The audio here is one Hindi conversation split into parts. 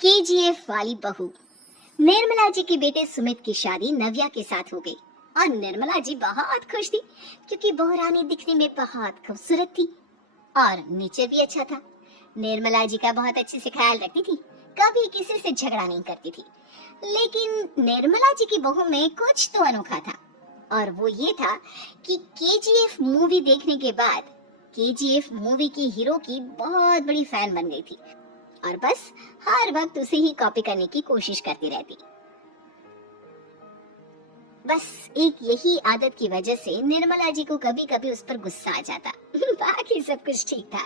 केजीएफ वाली बहू। निर्मला जी के बेटे सुमित की शादी नव्या के साथ हो गई और निर्मला जी बहुत खुश थी क्योंकि बहू रानी दिखने में बहुत खूबसूरत थी और नेचर भी अच्छा था। निर्मला जी का बहुत अच्छे से ख्याल रखती थी, कभी किसी से झगड़ा नहीं करती थी। लेकिन निर्मला जी की बहू में कुछ तो अनोखा था और वो ये था कि केजीएफ मूवी देखने के बाद केजीएफ मूवी की हीरो की बहुत बड़ी फैन बन गई थी और बस हर वक्त उसे ही कॉपी करने की कोशिश करती रहती। बस एक यही आदत की वजह से निर्मला जी को कभी कभी उस पर गुस्सा आ जाता। बाकी सब कुछ ठीक था।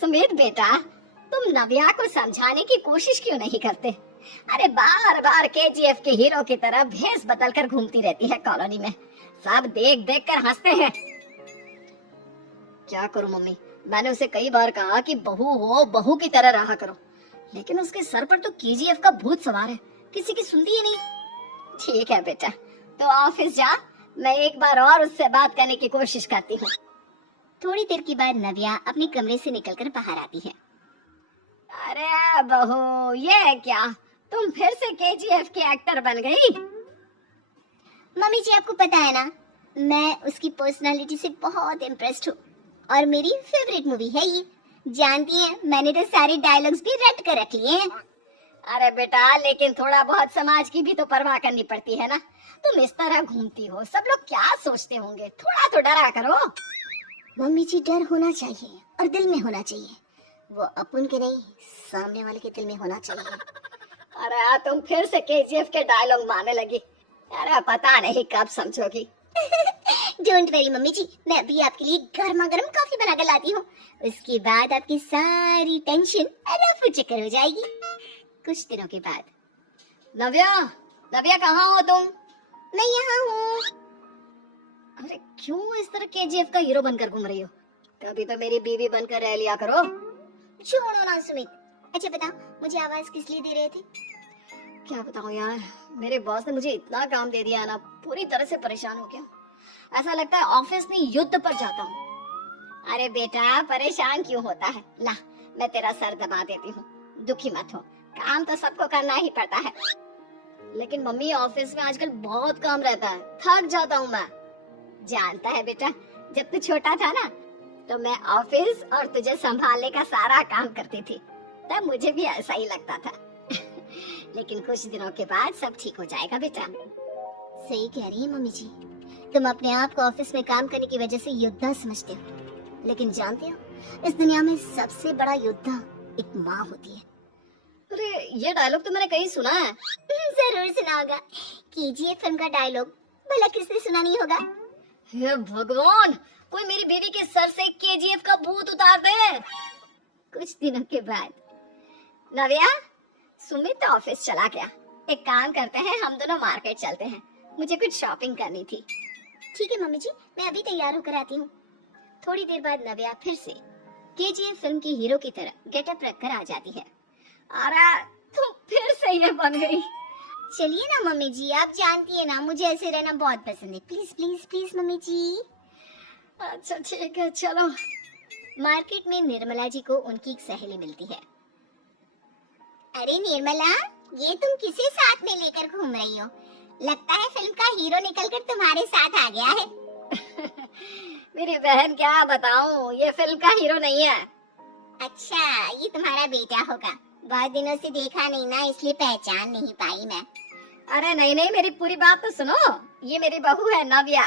सुमित बेटा, तुम नव्या को समझाने की कोशिश क्यों नहीं करते? अरे बार बार केजीएफ के हीरो की तरह भेस बदल कर घूमती रहती है कॉलोनी में, सब देख देख कर हंसते हैं। क्या करूं मम्मी, मैंने उसे कई बार कहा कि बहू हो, बहू की तरह रहा करो, लेकिन उसके सर पर तो केजीएफ का भूत सवार है, किसी की सुनती ही नहीं। ठीक है बेटा, तो ऑफिस जा, मैं एक बार और उससे बात करने की कोशिश करती हूँ। थोड़ी देर के बाद नव्या अपने कमरे से निकलकर बाहर आती है। अरे बहू, ये क्या, तुम फिर से केजीएफ की एक्टर बन गई? मम्मी जी, आपको पता है ना, मैं उसकी पर्सनालिटी से बहुत इम्प्रेस्ड हूँ और मेरी फेवरेट मूवी है ये। जानती हैं, मैंने तो सारे डायलॉग्स भी रट कर रख लिए हैं। अरे बेटा, लेकिन थोड़ा बहुत समाज की भी तो परवाह करनी पड़ती है ना। तुम इस तरह घूमती हो, सब लोग क्या सोचते होंगे, थोड़ा तो डरा करो। मम्मी जी, डर होना चाहिए और दिल में होना चाहिए, वो अपन के नहीं, सामने वाले के दिल में होना चाहिए। अरे तुम फिर से केजीएफ के डायलॉग मारने लगी। अरे पता नहीं कब समझोगी। डोंट वरी मम्मी जी, मैं अभी आपके लिए गर्मा गर्म कॉफी बना कर लाती हूँ, उसके बाद आपकी सारी टेंशन रफू चक्कर हो जाएगी। कुछ दिनों के बाद। नव्या, नव्या कहाँ हो तुम? मैं यहाँ हूँ। अरे क्यों इस तरह केजीएफ का हीरो बनकर घूम रही हो? कभी तो मेरी बीवी बनकर रह लिया करो। छोड़ो ना सुमित। अच्छा बताओ, मुझे आवाज किस लिए दे रहे थे? क्या बताऊं यार, मेरे बॉस ने मुझे इतना काम दे दिया ना, पूरी तरह से परेशान हो गया। ऐसा लगता है ऑफिस में युद्ध पर जाता हूँ। अरे बेटा, परेशान क्यों होता है? ला, मैं तेरा सर दबा देती हूँ, दुखी मत हो, काम तो सबको करना ही पड़ता है। लेकिन मम्मी, ऑफिस में आजकल बहुत काम रहता है, थक जाता हूँ मैं। जानता है बेटा, जब तू छोटा था ना, तो मैं ऑफिस और तुझे संभालने का सारा काम करती थी, तब मुझे भी ऐसा ही लगता था। लेकिन कुछ दिनों के बाद सब ठीक हो जाएगा बेटा। सही कह रही है मम्मी जी, तुम अपने आप को ऑफिस में काम करने की वजह से योद्धा समझते हो, लेकिन जानते हो, इस दुनिया में सबसे बड़ा योद्धा एक माँ होती है। अरे ये डायलॉग तो मैंने कहीं सुना है। जरूर सुना होगा, केजीएफ फिल्म का डायलॉग, भला किसने सुना नहीं होगा? हे भगवान, कोई मेरी बीवी के सर से केजीएफ का भूत उतार दे। कुछ दिनों के बाद। नव्या, सुमित ऑफिस चला गया, एक काम करते हैं, हम दोनों मार्केट चलते हैं, मुझे कुछ शॉपिंग करनी थी। ठीक है मम्मी जी, मैं अभी तैयार होकर आती हूँ। थोड़ी देर बाद नव्या फिर से केजीएफ फिल्म की हीरो की तरह गेटअप रखकर आ जाती है। अरे तुम फिर से ये बन गई। चलिए ना मम्मी जी, आप जानती है ना, मुझे ऐसे रहना बहुत पसंद है, प्लीज प्लीज प्लीज मम्मी जी। अच्छा ठीक है, चलो। मार्केट में निर्मला जी को उनकी एक सहेली मिलती है। अरे निर्मला, ये तुम किसे साथ में लेकर घूम रही हो? लगता है फिल्म का हीरो निकलकर तुम्हारे साथ आ गया है। मेरी बहन, क्या बताऊं, ये फिल्म का हीरो नहीं है। अच्छा, ये तुम्हारा बेटा होगा, बहुत दिनों से देखा नहीं ना, इसलिए पहचान नहीं पाई मैं। अरे नहीं नहीं, मेरी पूरी बात तो सुनो, ये मेरी बहू है नव्या।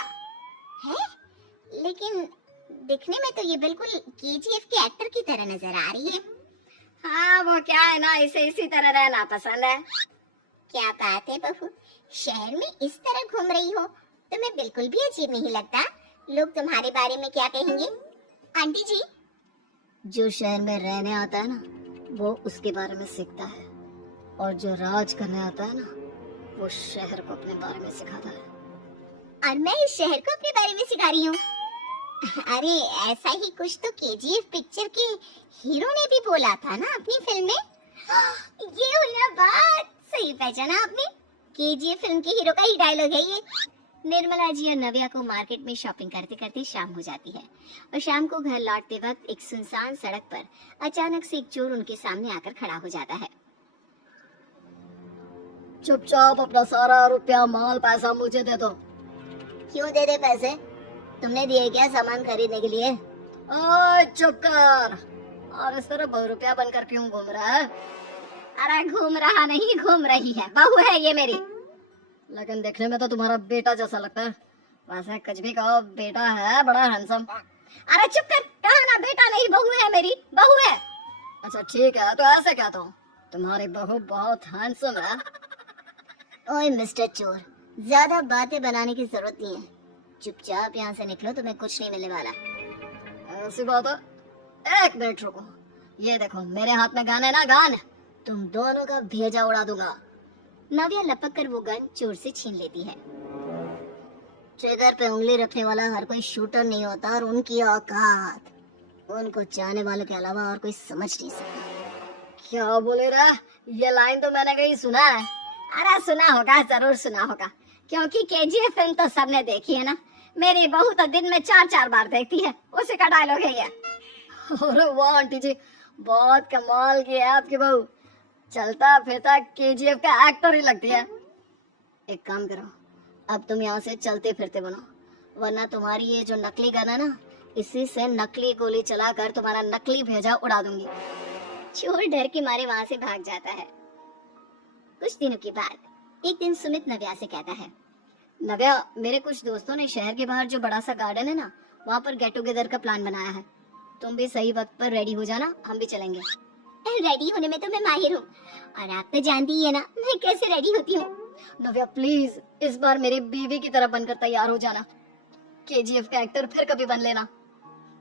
है? लेकिन दिखने में तो ये बिल्कुल केजीएफ के एक्टर की तरह नजर आ रही है। हाँ, वो क्या है ना, इसे इसी तरह रहना पसंद है। क्या बात है बहू, शहर में इस तरह घूम रही हो, तुम्हें बिल्कुल भी अजीब नहीं लगता? लोग तुम्हारे बारे में क्या कहेंगे? आंटी जी, जो शहर में रहने आता है ना, वो उसके बारे में सीखता है, और जो राज करने आता है ना, वो शहर को अपने बारे में सिखाता है। और मैं इस शहर को अपने बारे में सिखा रही हूँ। अरे ऐसा ही कुछ तो केजीएफ पिक्चर के हीरो ने भी बोला था ना अपनी फिल्म में। ये हुई ना बात, सही पहचाना आपने, केजीएफ फिल्म के हीरो का ही डायलॉग है ये। निर्मला जी और नव्या को मार्केट में शॉपिंग करते करते शाम हो जाती है और शाम को घर लौटते वक्त एक सुनसान सड़क पर अचानक से एक चोर उनके सामने आकर खड़ा हो जाता है। चुपचाप अपना सारा रुपया माल पैसा मुझे दे दो। क्यों दे दे पैसे? तुमने दिए क्या सामान खरीदने के लिए? ओए चुप कर। और इस तरह बहुरुपया बनकर क्यों घूम रहा है? अरे घूम रहा नहीं, घूम रही है, बहू है ये मेरी। लेकिन देखने में तो तुम्हारा बेटा जैसा लगता है। वैसे कुछ भी कहो, बेटा है बड़ा हैंडसम। अरे चुप कर, कहा ना बेटा नहीं, बहू है मेरी, बहू है। अच्छा ठीक है, तो ऐसे कहता हूँ, तुम्हारी बहू बहुत हैंडसम है। ओए मिस्टर चोर, ज्यादा बातें बनाने की जरूरत नहीं है। चुपचाप यहाँ से निकलो, तुम्हें कुछ नहीं मिलने वाला। ऐसी बात है? एक मिनट रुको, ये देखो मेरे हाथ में गन है ना, गन। तुम दोनों का भेजा उड़ा दूंगा। नव्या लपक कर वो गन चोर से छीन लेती है। ट्रिगर पे उंगली रखने वाला हर कोई शूटर नहीं होता, और उनकी औकात उनको चाहने वालों के अलावा और कोई समझ नहीं सकता। क्या बोले रहा? ये लाइन तो मैंने कहीं सुना है। अरे सुना होगा, जरूर सुना होगा, क्योंकि केजीएफ फिल्म तो सबने देखी है ना। मेरी बहू तो दिन में 4-4 बार देखती है, उसी का डायलॉग है ये। अरे वाह आंटी जी, बहुत कमाल की है आपकी बहू। चलता फिरता केजीएफ का एक्टर ही लगती है। एक काम करो, अब तुम यहाँ से चलते फिरते बनो, वरना तुम्हारी ये जो नकली गन है ना, इसी से नकली गोली चलाकर तुम्हारा नकली भेजा उड़ा दूंगी। चोर डर के मारे वहाँ से भाग जाता है। कुछ दिनों के बाद एक दिन सुमित नव्या से कहता है, नव्या, मेरे कुछ दोस्तों ने शहर के बाहर जो बड़ा सा गार्डन है ना, वहाँ पर गेट टुगेदर का प्लान बनाया है। तुम भी सही वक्त पर रेडी हो जाना, हम भी चलेंगे। रेडी होने में तो मैं माहिर हूँ, और आप तो जानती ही है ना मैं कैसे रेडी होती हूँ। नव्या प्लीज, इस बार मेरी बीवी की तरह बनकर तैयार हो जाना। केजीएफ का एक्टर फिर कभी बन लेना।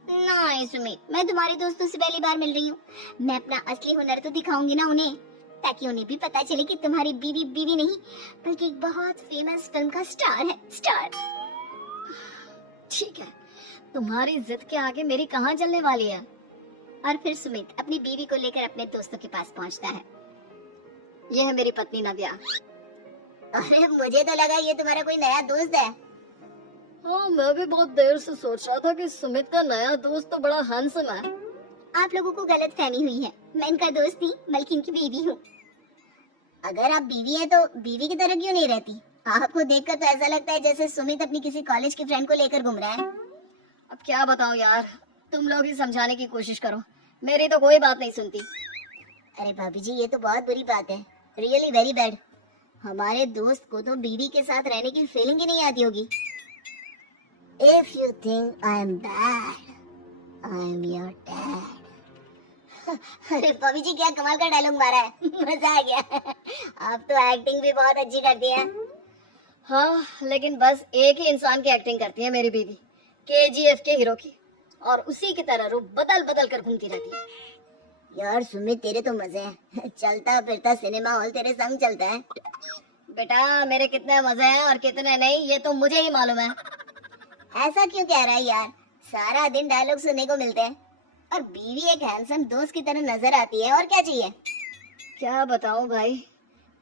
नहीं सुमित, मैं तुम्हारे दोस्तों से पहली बार मिल रही हूँ। मैं अपना असली हुनर तो दिखाऊंगी ना उन्हें, ताकि उन्हें भी पता चले कि तुम्हारी बीवी बीवी नहीं, बल्कि एक बहुत फेमस फिल्म का स्टार है, स्टार। ठीक है, तुम्हारी जिद के आगे मेरी कहाँ चलने वाली है। और फिर सुमित अपनी बीवी को लेकर अपने दोस्तों के पास पहुँचता है। ये है मेरी पत्नी नव्या। अरे मुझे तो लगा ये तुम्हारा कोई नया दोस्त है। हाँ, मैं भी बहुत देर से सोच रहा था कि सुमित का नया दोस्त तो बड़ा हैंडसम है। आप लोगों को गलत फहमी हुई है, मैं इनका दोस्त नहीं बल्कि इनकी बीवी हूँ। अगर आप बीवी है तो बीवी की तरह क्यों नहीं रहती? आपको देखकर तो ऐसा लगता है जैसे सुमित अपनी किसी कॉलेज की फ्रेंड को लेकर घूम रहा है। अब क्या बताऊं यार, तुम लोग ही समझाने की कोशिश करो, मेरी तो कोई बात नहीं सुनती। अरे भाभी जी, ये तो बहुत बुरी बात है, रियली वेरी बैड। हमारे दोस्त को तो बीवी के साथ रहने की फीलिंग ही नहीं आती होगी। If you think I am bad, I am your dad. अरे भाभी जी, क्या कमाल का डायलॉग मारा है, मजा आ गया। आप तो एक्टिंग भी बहुत अच्छी करती हैं। हाँ, लेकिन बस एक ही इंसान की एक्टिंग करती है मेरी बीवी, केजीएफ के हीरो की, और उसी की तरह रूप बदल बदल कर घूमती रहती है। यार सुमित, तेरे तो मजे हैं, चलता फिरता सिनेमा हॉल तेरे संग चलता है। बेटा, मेरे कितने मजे हैं और कितने नहीं ये तो मुझे ही मालूम है। ऐसा क्यों कह रहा है यार, सारा दिन डायलॉग सुनने को मिलते हैं, और बीवी एक हैंडसम दोस्त की तरह नजर आती है, और क्या चाहिए। क्या बताऊं भाई,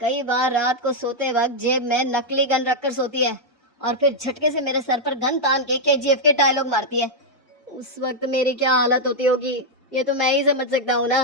कई बार रात को सोते वक्त जेब में नकली गन रखकर सोती है, और फिर झटके से मेरे सर पर गन तान के केजीएफ के डायलॉग मारती है। उस वक्त मेरी क्या हालत होती होगी, ये तो मैं ही समझ सकता हूँ ना।